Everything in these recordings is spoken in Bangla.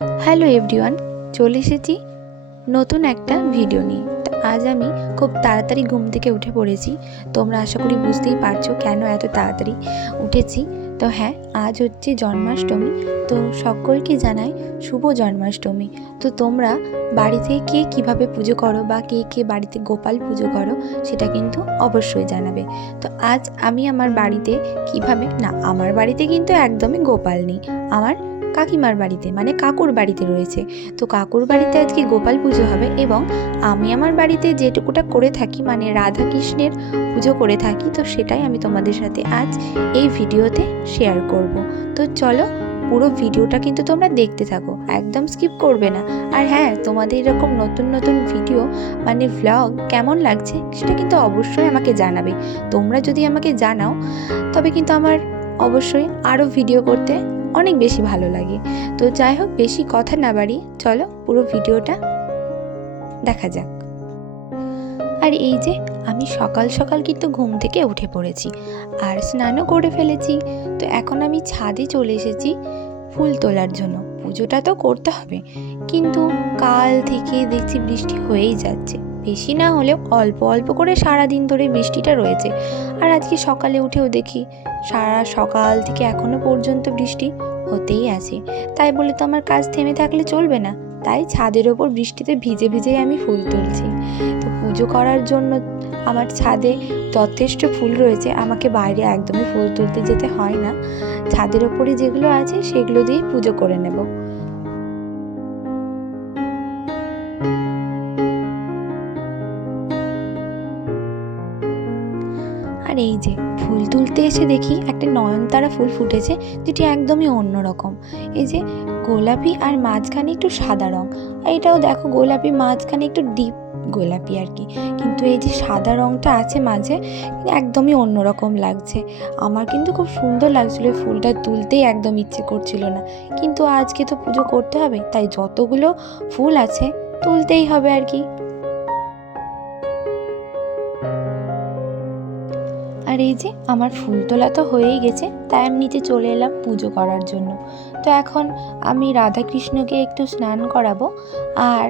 হ্যালো এভরিওয়ান, চলে এসেছি নতুন একটা ভিডিও নিয়ে। তো আজ আমি খুব তাড়াতাড়ি ঘুম থেকে উঠে পড়েছি। তোমরা আশা করি বুঝতেই পারছো কেন এত তাড়াতাড়ি উঠেছি। তো হ্যাঁ, আজ হচ্ছে জন্মাষ্টমী। তো সকলকে জানাই শুভ জন্মাষ্টমী। তো তোমরা বাড়িতে কে কীভাবে পুজো করো বা কে কে বাড়িতে গোপাল পুজো করো সেটা কিন্তু অবশ্যই জানাবে। তো আজ আমি আমার বাড়িতে আমার বাড়িতে কিন্তু একদমই গোপাল নেই, আমার কাকিমার বাড়িতে মানে কাকুর বাড়িতে রয়েছে। তো কাকুর বাড়িতে আজকে গোপাল পুজো হবে এবং আমি আমার বাড়িতে যেটুকুটা করে থাকি মানে রাধা কৃষ্ণের পুজো করে থাকি, তো সেটাই আমি তোমাদের সাথে আজ এই ভিডিওতে শেয়ার করব। তো চলো পুরো ভিডিওটা কিন্তু তোমরা দেখতে থাকো, একদম স্কিপ করবে না। আর হ্যাঁ, তোমাদের এরকম নতুন নতুন ভিডিও মানে ভ্লগ কেমন লাগছে সেটা কিন্তু অবশ্যই আমাকে জানাবে। তোমরা যদি আমাকে জানাও তবে কিন্তু আমার অবশ্যই আরও ভিডিও করতে অনেক বেশি ভালো লাগে। তো যাই হোক, বেশি কথা না বাড়িয়ে চলো পুরো ভিডিওটা দেখা যাক। আর এই যে আমি সকাল সকাল কিন্তু ঘুম থেকে উঠে পড়েছি আর স্নানও করে ফেলেছি। তো এখন আমি ছাদে চলে এসেছি ফুল তোলার জন্য। পুজোটা তো করতে হবে, কিন্তু কাল থেকে দেখছি বৃষ্টি হয়েই যাচ্ছে, বেশি না হলেও অল্প অল্প করে সারাদিন ধরে বৃষ্টিটা রয়েছে। আর আজকে সকালে উঠেও দেখি সারা সকাল থেকে এখনো পর্যন্ত বৃষ্টি হতেই আছে। তাই বলে তো আমার কাজ থেমে থাকলে চলবে না, তাই ছাদের ওপর বৃষ্টিতে ভিজে ভিজেই আমি ফুল তুলছি। তো পুজো করার জন্য আমার ছাদে যথেষ্ট ফুল রয়েছে, আমাকে বাইরে একদমই ফুল তুলতে যেতে হয় না। ছাদের ওপরে যেগুলো আছে সেগুলো দিয়ে পুজো করে নেব। আর এই যে ফুল তুলতে এসে দেখি একটা নয়নতারা ফুল ফুটেছে, যেটি একদমই অন্যরকম। এই যে গোলাপি আর মাঝখানে একটু সাদা রং, এটাও দেখো গোলাপি, মাঝখানে একটু ডিপ গোলাপি আর কি, কিন্তু এই যে সাদা রংটা আছে মাঝে একদমই অন্যরকম লাগছে। আমার কিন্তু খুব সুন্দর লাগছিল, ফুলটা তুলতেই একদম ইচ্ছে করছিল না, কিন্তু আজকে তো পুজো করতে হবে তাই যতগুলো ফুল আছে তুলতেই হবে আর কি। আর এই যে আমার ফুল তোলা তো হয়েই গেছে, তাই আমি নিচে চলে এলাম পুজো করার জন্য। তো এখন আমি রাধাকৃষ্ণকে একটু স্নান করাবো, আর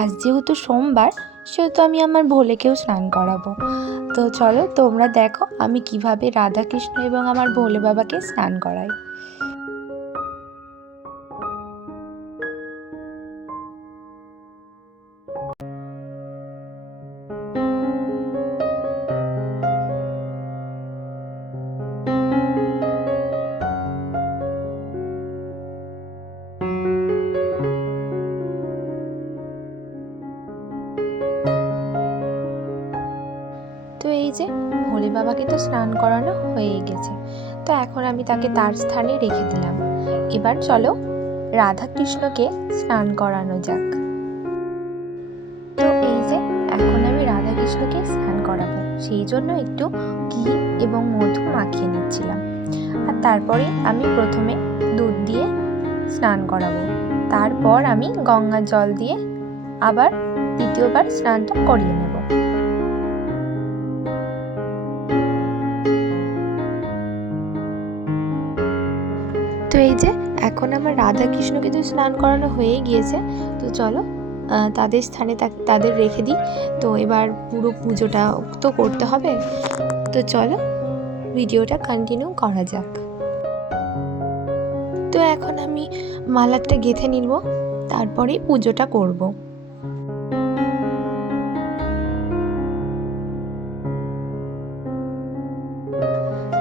আজ যেহেতু সোমবার সেহেতু আমি আমার ভোলেকেও স্নান করাবো। তো চলো তোমরা দেখো আমি কিভাবে রাধাকৃষ্ণ এবং আমার ভোলে বাবাকে স্নান করাই। তো এই যে ভোলে বাবাকে তো স্নান করানো হয়েই গেছে, তো এখন আমি তাকে তার স্থানে রেখে দিলাম। এবার চলো রাধাকৃষ্ণকে স্নান করানো যাক। তো এই যে এখন আমি রাধাকৃষ্ণকে স্নান করাবো, সেই জন্য একটু ঘি এবং মধু মাখিয়ে নিচ্ছিলাম। আর তারপরে আমি প্রথমে দুধ দিয়ে স্নান করাবো, তারপর আমি গঙ্গার জল দিয়ে আবার দ্বিতীয়বার স্নানটা করিয়ে নেব। তো এই যে এখন আমার রাধাকৃষ্ণকে তো স্নান করানো হয়ে গিয়েছে, তো চলো তাদের স্থানে তাদের রেখে দিই। তো এবার পুরো পুজোটা তো করতে হবে, তো চলো ভিডিওটা কন্টিনিউ করা যাক। তো এখন আমি মালাটা গেঁথে নিব, তারপরে পুজোটা করব।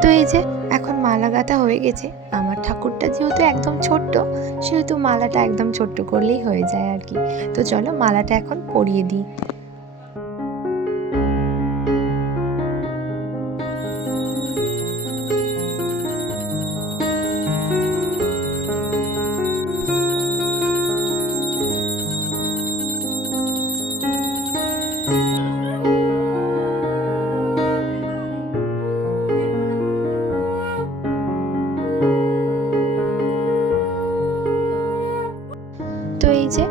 তো এই যে এখন মালা গাঁথা হয়ে গেছে। আমার ঠাকুরটা যেহেতু একদম ছোট্ট, সেহেতু মালাটা একদম ছোট্ট করলেই হয়ে যায় আর কি। তো চলো মালাটা এখন পরিয়ে দিই। তো এই যে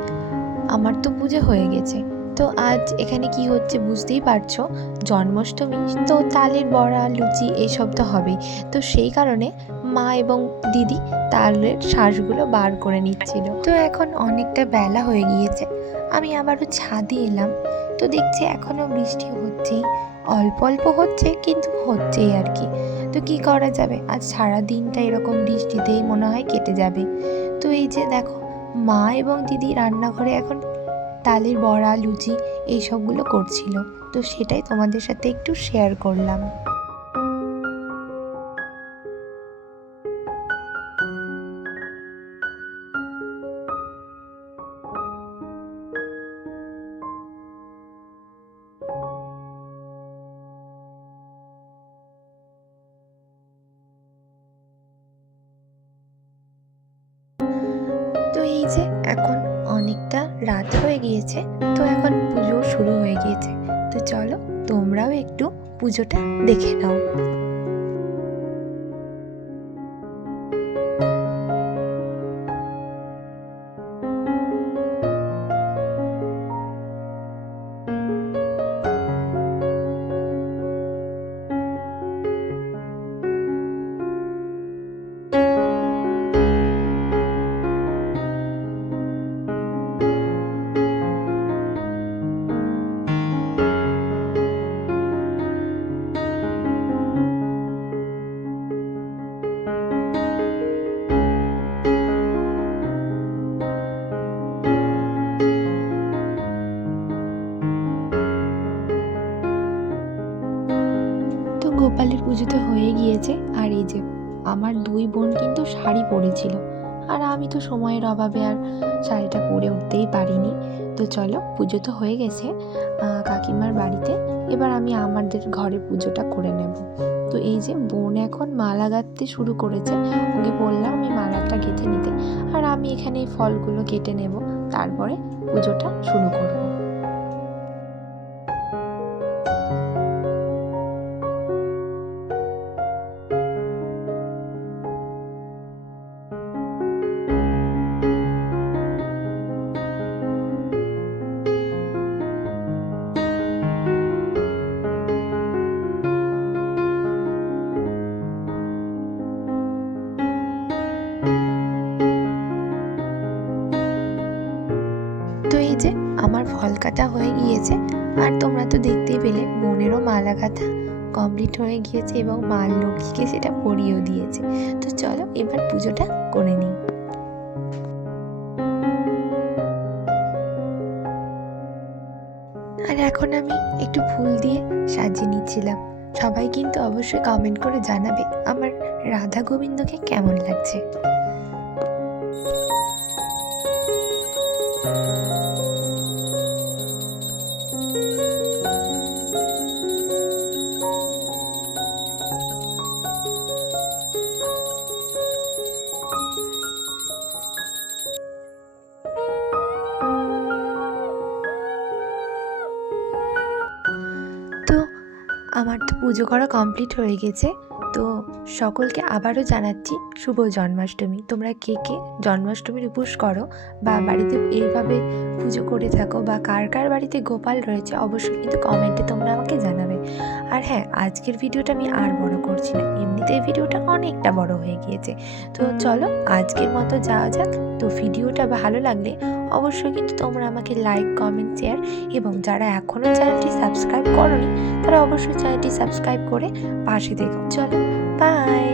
আমার তো পুজো হয়ে গেছে। তো আজ এখানে কি হচ্ছে বুঝতেই পারছো, জন্মাষ্টমী, তো তালের বড়া, লুচি এসব তো হবেই। তো সেই কারণে মা এবং দিদি তালের শ্বাসগুলো বার করে নিচ্ছিল। তো এখন অনেকটা বেলা হয়ে গিয়েছে, আমি আবারও ছাদে এলাম। তো দেখছি এখনও বৃষ্টি হচ্ছেই, অল্প অল্প হচ্ছে কিন্তু হচ্ছেই আর কি। তো কি করা যাবে, আজ সারা দিনটা এরকম বৃষ্টিতেই মনে হয় কেটে যাবে। তো এই যে দেখো, মা এবং দিদি রান্নাঘরে এখন তালের বড়া, লুচি এইসবগুলো করছিল। তো সেটাই তোমাদের সাথে একটু শেয়ার করলাম। তো এই যে এখন অনেকটা রাত হয়ে গিয়েছে, তো এখন পুজো শুরু হয়ে গিয়েছে। তো চলো তোমরাও একটু পুজোটা দেখে নাও। গোপালের পুজো তো হয়ে গিয়েছে, আর এই যে আমার দুই বোন কিন্তু শাড়ি পরেছিল, আর আমি তো সময়ের অভাবে আর শাড়িটা পরে উঠতেই পারিনি। তো চলো, পুজো তো হয়ে গেছে কাকিমার বাড়িতে, এবার আমি আমাদের ঘরে পুজোটা করে নেব। তো এই যে বোন এখন মালা গাঁথতে শুরু করেছে, ওকে বললাম আমি মালাটা গেঁথে নিতে, আর আমি এখানে এই ফলগুলো কেটে নেব, তারপরে পুজোটা শুরু করব। তো এই যে আমার ফল কাটা হয়ে গিয়েছে, আর তোমরা তো দেখতেই পেলে বোনেরও মালা গাঁথা কমপ্লিট হয়ে গিয়েছে এবং মা লক্ষ্মীকে সেটা পরিয়েও দিয়েছে। তো চলো এবার পুজোটা করে নিই। আর এখন আমি একটু ফুল দিয়ে সাজিয়ে নিচ্ছিলাম। সবাই কিন্তু অবশ্যই কমেন্ট করে জানাবে আমার রাধা গোবিন্দকে কেমন লাগছে। তো আমার তো পুজো করা কমপ্লিট হয়ে গেছে। তো সকলকে আবারও জানাচ্ছি শুভ জন্মাষ্টমী। তোমরা কে কে জন্মাষ্টমীর উপোস করো বা বাড়িতে এইভাবে পুজো করে থাকো, বা কার কার বাড়িতে গোপাল রয়েছে, অবশ্যই কিন্তু কমেন্টে তোমরা আমাকে জানাবে। আর হ্যাঁ, আজকের ভিডিওটা আমি আর বড় করছি না, এমনিতে এই ভিডিওটা অনেকটা বড় হয়ে গিয়েছে। তো চলো আজকের মতো যাওয়া যাক। তো ভিডিওটা ভালো লাগলে অবশ্যই কিন্তু তোমরা আমাকে লাইক, কমেন্ট, শেয়ার, এবং যারা এখনও চ্যানেলটি সাবস্ক্রাইব করোনি তারা অবশ্যই চ্যানেলটি সাবস্ক্রাইব করে পাশে থেকো। চলো, বাই।